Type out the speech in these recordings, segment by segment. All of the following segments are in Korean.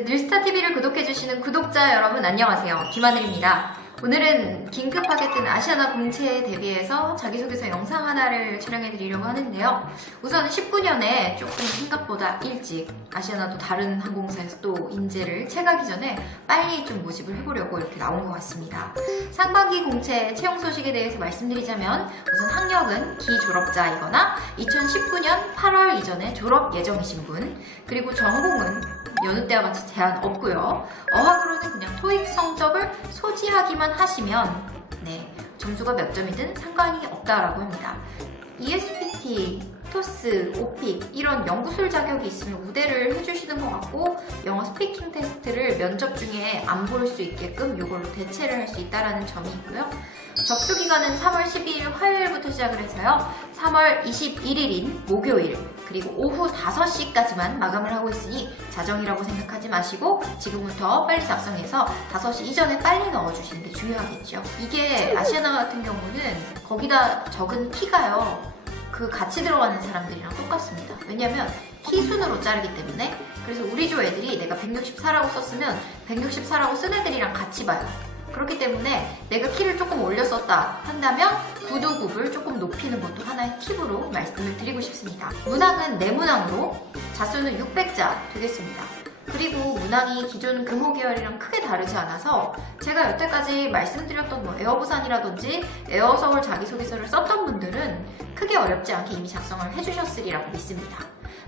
늘스타TV를 구독해주시는 구독자 여러분 안녕하세요. 김하늘입니다. 오늘은 긴급하게 뜬 아시아나 공채에 대비해서 자기소개서 영상 하나를 촬영해드리려고 하는데요. 우선 19년에 조금 생각보다 일찍 아시아나도 다른 항공사에서 또 인재를 채가기 전에 빨리 좀 모집을 해보려고 이렇게 나온 것 같습니다. 상반기 공채 채용 소식에 대해서 말씀드리자면 우선 학력은 기졸업자이거나 2019년 8월 이전에 졸업 예정이신 분, 그리고 전공은 여느 때와 같이 제한 없고요. 어학으로는 그냥 토익 성적을 소지하기만 하시면 점수가 몇 점이든 상관이 없다라고 합니다. ESPT, 토스, 오픽 이런 연구술 자격이 있으면 우대를 해주시는 것 같고, 영어 스피킹 테스트를 면접 중에 안 볼 수 있게끔 이걸로 대체를 할 수 있다는 점이 있고요. 접수 기간은 3월 12일 화요일부터 시작을 해서요. 3월 21일인 목요일 그리고 오후 5시까지만 마감을 하고 있으니 자정이라고 생각하지 마시고 지금부터 빨리 작성해서 5시 이전에 빨리 넣어주시는 게 중요하겠죠. 이게 아시아나 같은 경우는 거기다 적은 키가요, 그 같이 들어가는 사람들이랑 똑같습니다. 왜냐면 키 순으로 자르기 때문에. 그래서 우리 조 애들이 내가 164라고 썼으면 164라고 쓴 애들이랑 같이 봐요. 그렇기 때문에 내가 키를 조금 올렸었다 한다면 구두굽을 조금 높이는 것도 하나의 팁으로 말씀을 드리고 싶습니다. 문항은 내문항으로 자수는 600자 되겠습니다. 그리고 문항이 기존 금호 계열이랑 크게 다르지 않아서 제가 여태까지 말씀드렸던 에어부산이라든지 에어서울 자기소개서를 썼던 분들은 크게 어렵지 않게 이미 작성을 해주셨으리라고 믿습니다.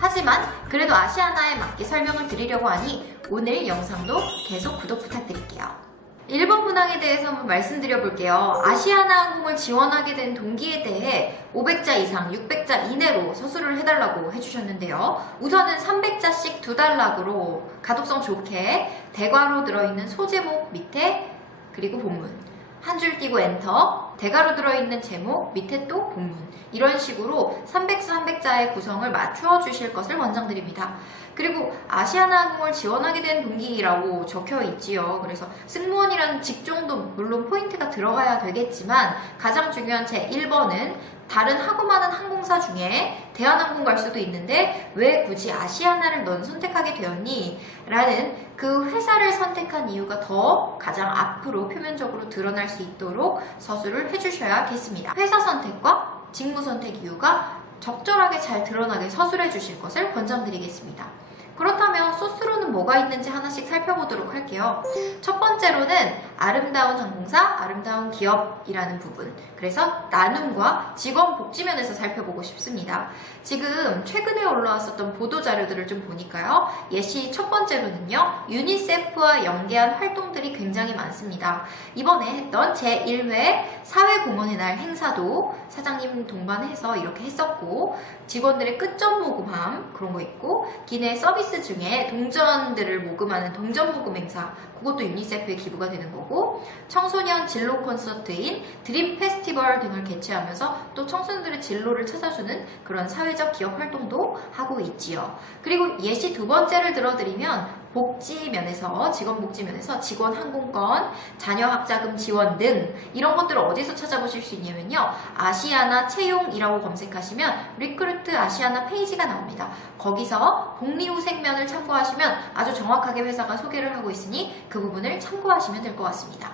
하지만 그래도 아시아나에 맞게 설명을 드리려고 하니 오늘 영상도 계속 구독 부탁드릴게요. 1번 문항에 대해서 한번 말씀드려 볼게요. 아시아나 항공을 지원하게 된 동기에 대해 500자 이상, 600자 이내로 서술을 해달라고 해주셨는데요. 우선은 300자씩 두 단락으로 가독성 좋게 대괄호 들어있는 소제목 밑에, 그리고 본문 한 줄 띄고 엔터, 대괄호 들어있는 제목 밑에 또 본문, 이런 식으로 300자의 구성을 맞추어 주실 것을 권장드립니다. 그리고 아시아나 항공을 지원하게 된 동기라고 적혀 있지요. 그래서 승무원이라는 직종도 물론 포인트가 들어가야 되겠지만 가장 중요한 제 1번은 다른 하고 많은 항공사 중에 대한항공 갈 수도 있는데 왜 굳이 아시아나를 넌 선택하게 되었니? 라는 그 회사를 선택한 이유가 더 가장 앞으로 표면적으로 드러날 수 있도록 서술을 해주셔야겠습니다. 회사 선택과 직무 선택 이유가 적절하게 잘 드러나게 서술해 주실 것을 권장드리겠습니다. 그렇다면 소스로는 뭐가 있는지 하나씩 살펴보도록 할게요. 첫 번째로는 아름다운 항공사, 아름다운 기업이라는 부분, 그래서 나눔과 직원 복지면에서 살펴보고 싶습니다. 지금 최근에 올라왔었던 보도자료들을 좀 보니까요, 예시 첫 번째로는요, 유니세프와 연계한 활동들이 굉장히 많습니다. 이번에 했던 제1회 사회공헌의 날 행사도 사장님 동반해서 이렇게 했었고, 직원들의 끝점 모금함 그런 거 있고, 기내 서비스 중에 동전들을 모금하는 동전 모금 행사, 그것도 유니세프에 기부가 되는 거고, 청소년 진로 콘서트인 드림 페스티벌 등을 개최하면서 또 청소년들의 진로를 찾아주는 그런 사회적 기업 활동도 하고 있지요. 그리고 예시 두 번째를 들어드리면 복지면에서, 직원 복지면에서 직원 항공권, 자녀 학자금 지원 등 이런 것들을 어디서 찾아보실 수 있냐면요, 아시아나 채용이라고 검색하시면 리크루트 아시아나 페이지가 나옵니다. 거기서 복리후생면을 참고하시면 아주 정확하게 회사가 소개를 하고 있으니 그 부분을 참고하시면 될 것 같습니다.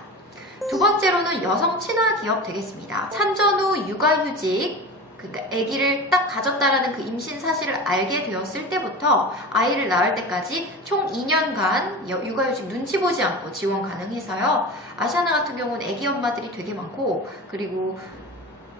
두 번째로는 여성 친화 기업 되겠습니다. 산전 후 육아휴직, 그러니까 아기를 딱 가졌다라는 그 임신 사실을 알게 되었을 때부터 아이를 낳을 때까지 총 2년간 육아휴직 눈치 보지 않고 지원 가능해서요. 아시아나 같은 경우는 아기 엄마들이 되게 많고, 그리고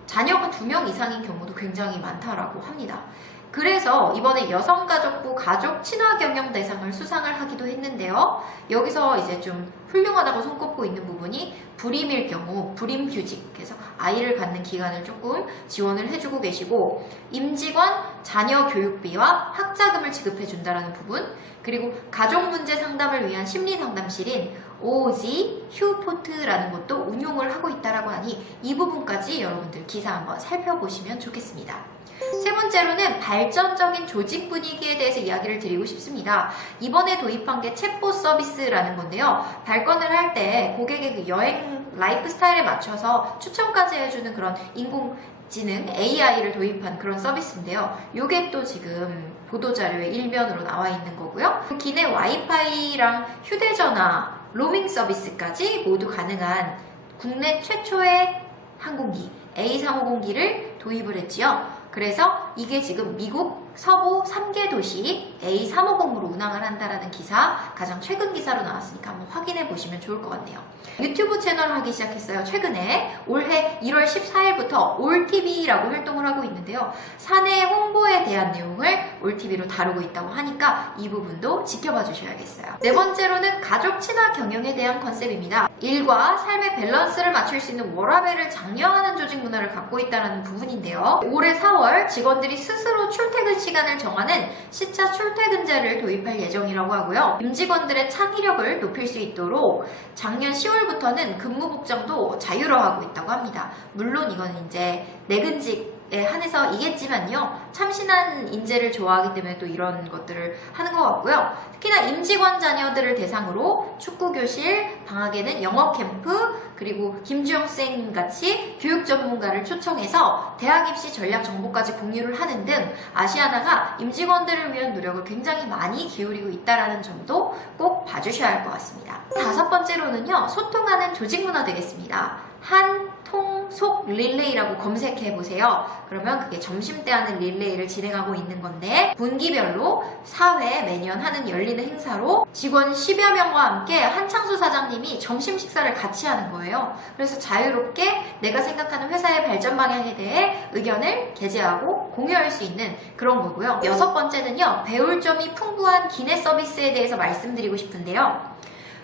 자녀가 2명 이상인 경우도 굉장히 많다라고 합니다. 그래서 이번에 여성가족부 가족 친화 경영 대상을 수상을 하기도 했는데요. 여기서 이제 좀 훌륭하다고 손꼽고 있는 부분이 불임일 경우 불임휴직, 그래서 아이를 갖는 기간을 조금 지원을 해주고 계시고, 임직원 자녀 교육비와 학자금을 지급해준다는 부분, 그리고 가족문제 상담을 위한 심리상담실인 오지 휴포트라는 것도 운용을 하고 있다라고 하니 이 부분까지 여러분들 기사 한번 살펴보시면 좋겠습니다. 세 번째로는 발전적인 조직 분위기에 대해서 이야기를 드리고 싶습니다. 이번에 도입한 게 챗봇 서비스라는 건데요. 발권을 할 때 고객의 그 여행 라이프 스타일에 맞춰서 추천까지 해주는 그런 인공 지능 AI를 도입한 그런 서비스인데요. 이게 또 지금 보도자료의 일면으로 나와 있는 거고요. 기내 와이파이랑 휴대전화, 로밍 서비스까지 모두 가능한 국내 최초의 항공기 A350기를 도입을 했지요. 그래서 이게 지금 미국 서부 3개 도시 A350으로 운항을 한다라는 기사, 가장 최근 기사로 나왔으니까 한번 확인해 보시면 좋을 것 같네요. 유튜브 채널을 하기 시작했어요. 최근에 올해 1월 14일부터 올TV라고 활동을 하고 있는데요. 사내 홍보에 대한 내용을 올TV로 다루고 있다고 하니까 이 부분도 지켜봐 주셔야겠어요. 네 번째로는 가족 친화 경영에 대한 컨셉입니다. 일과 삶의 밸런스를 맞출 수 있는 워라밸을 장려하는 조직 문화를 갖고 있다는 부분인데요. 올해 4월 직원들이 스스로 출퇴근 시간을 정하는 시차 출퇴근제를 도입할 예정이라고 하고요. 임직원들의 창의력을 높일 수 있도록 작년 10월부터는 근무 복장도 자유로워하고 있다고 합니다. 물론 이거는 이제 내근직에 한해서이겠지만요. 참신한 인재를 좋아하기 때문에 또 이런 것들을 하는 것 같고요. 특히나 임직원 자녀들을 대상으로 축구교실, 방학에는 영어캠프, 그리고 김주영 쌤 같이 교육 전문가를 초청해서 대학 입시 전략 정보까지 공유를 하는 등 아시아나가 임직원들을 위한 노력을 굉장히 많이 기울이고 있다는 점도 꼭 봐주셔야 할 것 같습니다. 다섯 번째로는요, 소통하는 조직 문화 되겠습니다. 한통속 릴레이라고 검색해 보세요. 그러면 그게 점심때 하는 릴레이를 진행하고 있는 건데, 분기별로 4회 매년 하는 열리는 행사로 직원 10여 명과 함께 한창수 사장님이 점심 식사를 같이 하는 거예요. 그래서 자유롭게 내가 생각하는 회사의 발전 방향에 대해 의견을 게재하고 공유할 수 있는 그런 거고요. 여섯 번째는요, 배울 점이 풍부한 기내 서비스에 대해서 말씀드리고 싶은데요.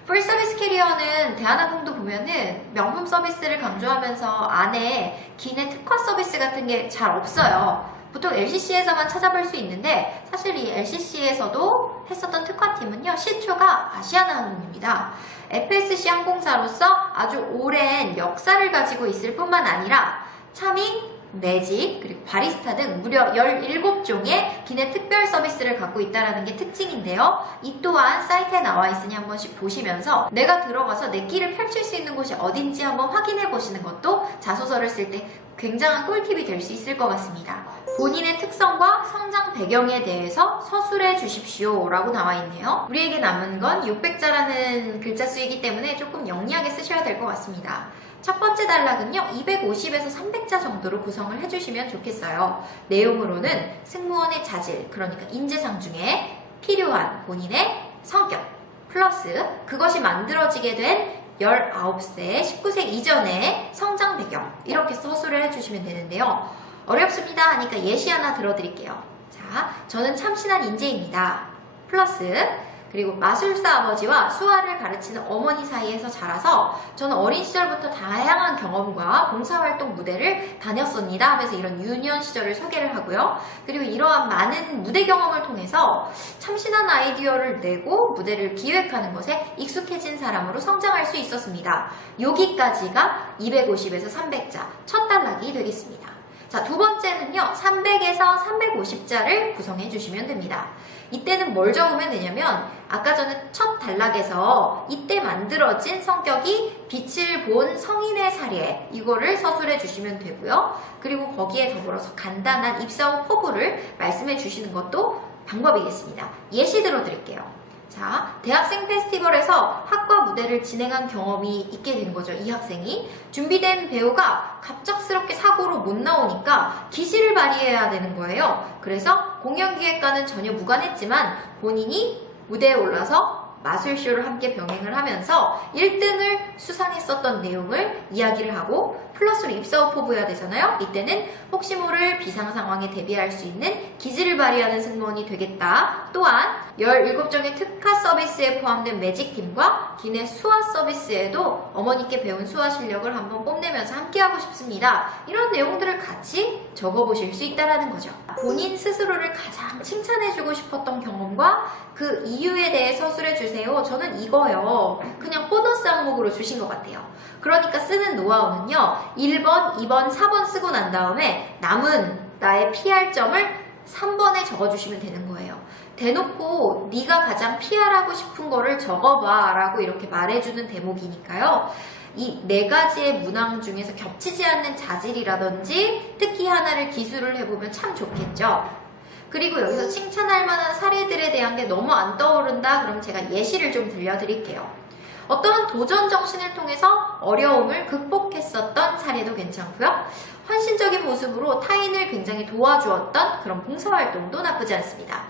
풀서비스 캐리어는 대한항공도 보면은 명품 서비스를 강조하면서 안에 기내 특화 서비스 같은 게 잘 없어요. 보통 LCC에서만 찾아볼 수 있는데, 사실 이 LCC에서도 했었던 특화팀은요, 시초가 아시아나항공입니다. FSC 항공사로서 아주 오랜 역사를 가지고 있을 뿐만 아니라 차밍, 매직, 그리고 바리스타 등 무려 17종의 기내 특별 서비스를 갖고 있다는 게 특징인데요. 이 또한 사이트에 나와 있으니 한 번씩 보시면서 내가 들어가서 내 끼를 펼칠 수 있는 곳이 어딘지 한번 확인해 보시는 것도 자소서를 쓸 때 굉장한 꿀팁이 될 수 있을 것 같습니다. 본인의 특성과 성장 배경에 대해서 서술해 주십시오 라고 나와 있네요. 우리에게 남은 건 600자라는 글자 수이기 때문에 조금 영리하게 쓰셔야 될 것 같습니다. 첫 번째 단락은요, 250에서 300자 정도로 구성을 해주시면 좋겠어요. 내용으로는 승무원의 자질, 그러니까 인재상 중에 필요한 본인의 성격, 플러스 그것이 만들어지게 된 19세, 19세 이전의 성장 배경, 이렇게 서술을 해주시면 되는데요. 어렵습니다 하니까 예시 하나 들어드릴게요. 자, 저는 참신한 인재입니다. 플러스 그리고 마술사 아버지와 수화를 가르치는 어머니 사이에서 자라서 저는 어린 시절부터 다양한 경험과 봉사활동 무대를 다녔습니다 하면서 이런 유년 시절을 소개를 하고요. 그리고 이러한 많은 무대 경험을 통해서 참신한 아이디어를 내고 무대를 기획하는 것에 익숙해진 사람으로 성장할 수 있었습니다. 여기까지가 250에서 300자 첫 단락이 되겠습니다. 자, 두 번째는요, 300에서 350자를 구성해 주시면 됩니다. 이때는 뭘 적으면 되냐면, 아까 전에 첫 단락에서 이때 만들어진 성격이 빛을 본 성인의 사례, 이거를 서술해 주시면 되고요. 그리고 거기에 더불어서 간단한 입사 후 포부를 말씀해 주시는 것도 방법이겠습니다. 예시 들어드릴게요. 자, 대학생 페스티벌에서 학과 무대를 진행한 경험이 있게 된 거죠. 이 학생이 준비된 배우가 갑작스럽게 사고로 못 나오니까 기질을 발휘해야 되는 거예요. 그래서 공연기획과는 전혀 무관했지만 본인이 무대에 올라서 마술쇼를 함께 병행을 하면서 1등을 수상했었던 내용을 이야기를 하고 플러스로 입사 후 포부해야 되잖아요. 이때는 혹시 모를 비상 상황에 대비할 수 있는 기질을 발휘하는 승무원이 되겠다. 또한 17종의 특화 서비스에 포함된 매직팀과 기내 수화 서비스에도 어머니께 배운 수화 실력을 한번 뽐내면서 함께하고 싶습니다. 이런 내용들을 같이 적어보실 수 있다는 거죠. 본인 스스로를 가장 칭찬해주고 싶었던 경험과 그 이유에 대해 서술해주세요. 저는 이거요. 그냥 보너스 항목으로 주신 것 같아요. 그러니까 쓰는 노하우는요. 1번, 2번, 4번 쓰고 난 다음에 남은 나의 PR 점을 3번에 적어주시면 되는 거예요. 대놓고 네가 가장 피하라고 싶은 거를 적어봐 라고 이렇게 말해주는 대목이니까요. 이 4가지의 문항 중에서 겹치지 않는 자질이라든지 특기 하나를 기술을 해보면 참 좋겠죠. 그리고 여기서 칭찬할 만한 사례들에 대한 게 너무 안 떠오른다? 그럼 제가 예시를 좀 들려드릴게요. 어떠한 도전 정신을 통해서 어려움을 극복했었던 사례도 괜찮고요. 헌신적인 모습으로 타인을 굉장히 도와주었던 그런 봉사활동도 나쁘지 않습니다.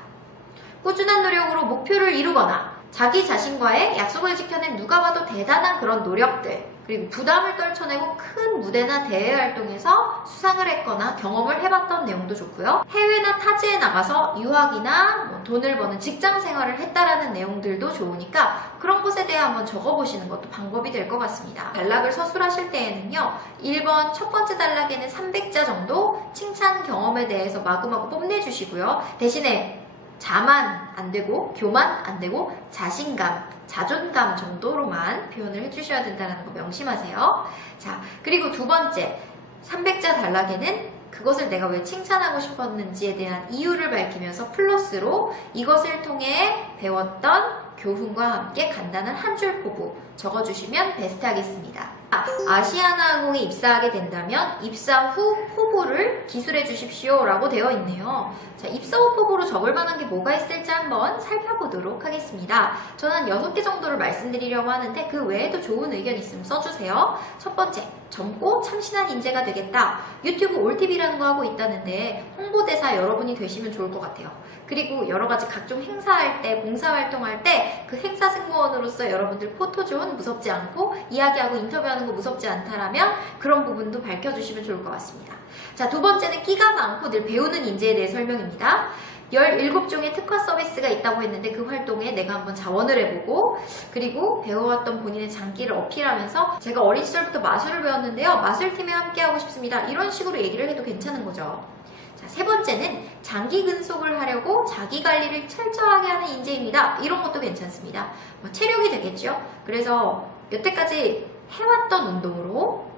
꾸준한 노력으로 목표를 이루거나 자기 자신과의 약속을 지켜낸 누가 봐도 대단한 그런 노력들, 그리고 부담을 떨쳐내고 큰 무대나 대회 활동에서 수상을 했거나 경험을 해봤던 내용도 좋고요. 해외나 타지에 나가서 유학이나 돈을 버는 직장 생활을 했다라는 내용들도 좋으니까 그런 것에 대해 한번 적어보시는 것도 방법이 될 것 같습니다. 단락을 서술하실 때에는요, 1번 첫 번째 단락에는 300자 정도 칭찬 경험에 대해서 마구마구 뽐내주시고요. 대신에 자만 안 되고 교만 안 되고 자신감, 자존감 정도로만 표현을 해주셔야 된다는 거 명심하세요. 자, 그리고 두 번째 300자 단락에는 그것을 내가 왜 칭찬하고 싶었는지에 대한 이유를 밝히면서 플러스로 이것을 통해 배웠던 교훈과 함께 간단한 한 줄 포부 적어주시면 베스트하겠습니다. 아시아나항공에 입사하게 된다면 입사 후 포부를 기술해 주십시오 라고 되어 있네요. 자, 입사 후 포부로 적을 만한 게 뭐가 있을지 한번 살펴보도록 하겠습니다. 저는 6개 정도를 말씀드리려고 하는데 그 외에도 좋은 의견 있으면 써주세요. 첫 번째, 젊고 참신한 인재가 되겠다. 유튜브 올TV라는 거 하고 있다는데 홍보대사 여러분이 되시면 좋을 것 같아요. 그리고 여러가지 각종 행사할 때, 봉사활동할 때 그 행사 승무원으로서 여러분들 포토존 무섭지 않고 이야기하고 인터뷰하는 거 무섭지 않다라면 그런 부분도 밝혀주시면 좋을 것 같습니다. 자, 두 번째는 끼가 많고 늘 배우는 인재에 대해 설명입니다. 17종의 특화 서비스가 있다고 했는데 그 활동에 내가 한번 자원을 해보고 그리고 배워왔던 본인의 장기를 어필하면서 제가 어린 시절부터 마술을 배웠는데요. 마술팀에 함께하고 싶습니다. 이런 식으로 얘기를 해도 괜찮은 거죠. 자, 세 번째는 장기 근속을 하려고 자기 관리를 철저하게 하는 인재입니다. 이런 것도 괜찮습니다. 체력이 되겠죠. 그래서 여태까지 해왔던 운동으로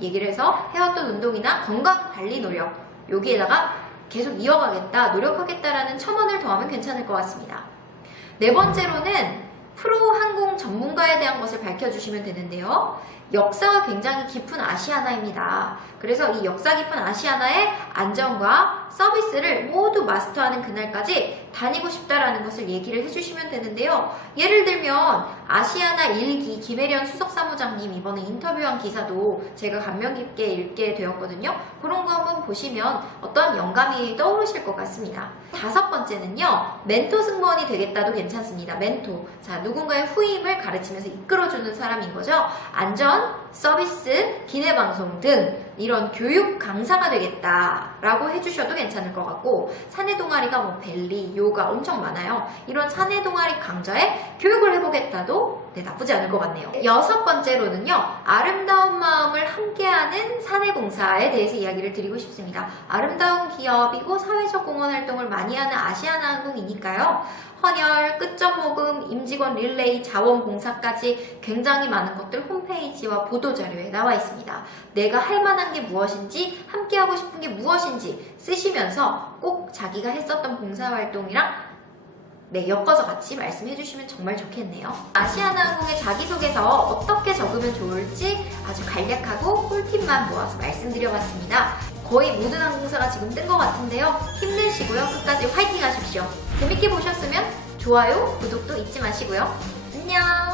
얘기를 해서 해왔던 운동이나 건강관리 노력 여기에다가 계속 이어가겠다, 노력하겠다라는 첨언을 더하면 괜찮을 것 같습니다. 네 번째로는 프로 항공 전문가에 대한 것을 밝혀주시면 되는데요. 역사가 굉장히 깊은 아시아나입니다. 그래서 이 역사 깊은 아시아나의 안전과 서비스를 모두 마스터하는 그날까지 다니고 싶다라는 것을 얘기를 해주시면 되는데요. 예를 들면 아시아나 1기 김혜련 수석사무장님 이번에 인터뷰한 기사도 제가 감명 깊게 읽게 되었거든요. 그런 거 한번 보시면 어떤 영감이 떠오르실 것 같습니다. 다섯 번째는요, 멘토 승무원이 되겠다도 괜찮습니다. 멘토. 자, 누군가의 후임을 가르치면서 이끌어주는 사람인 거죠. 안전, 서비스, 기내방송 등 이런 교육 강사가 되겠다라고 해주셔도 괜찮을 것 같고, 사내 동아리가 뭐 벨리, 요가 엄청 많아요. 이런 사내 동아리 강좌에 교육을 해보겠다도 나쁘지 않을 것 같네요. 여섯 번째로는요, 아름다운 마음을 함께하는 사내공사에 대해서 이야기를 드리고 싶습니다. 아름다운 기업이고 사회적 공헌 활동을 많이 하는 아시아나항공이니까요. 헌혈, 끝점모금, 임직원 릴레이, 자원봉사까지 굉장히 많은 것들 홈페이지와 보도자료에 나와 있습니다. 내가 할 만한 게 무엇인지, 함께하고 싶은 게 무엇인지 쓰시면서 꼭 자기가 했었던 봉사활동이랑 엮어서 같이 말씀해 주시면 정말 좋겠네요. 아시아나항공의 자기소개서 어떻게 적으면 좋을지 아주 간략하고 꿀팁만 모아서 말씀드려봤습니다. 거의 모든 항공사가 지금 뜬 것 같은데요. 힘내시고요. 끝까지 화이팅 하십시오. 재밌게 보셨으면 좋아요, 구독도 잊지 마시고요. 안녕!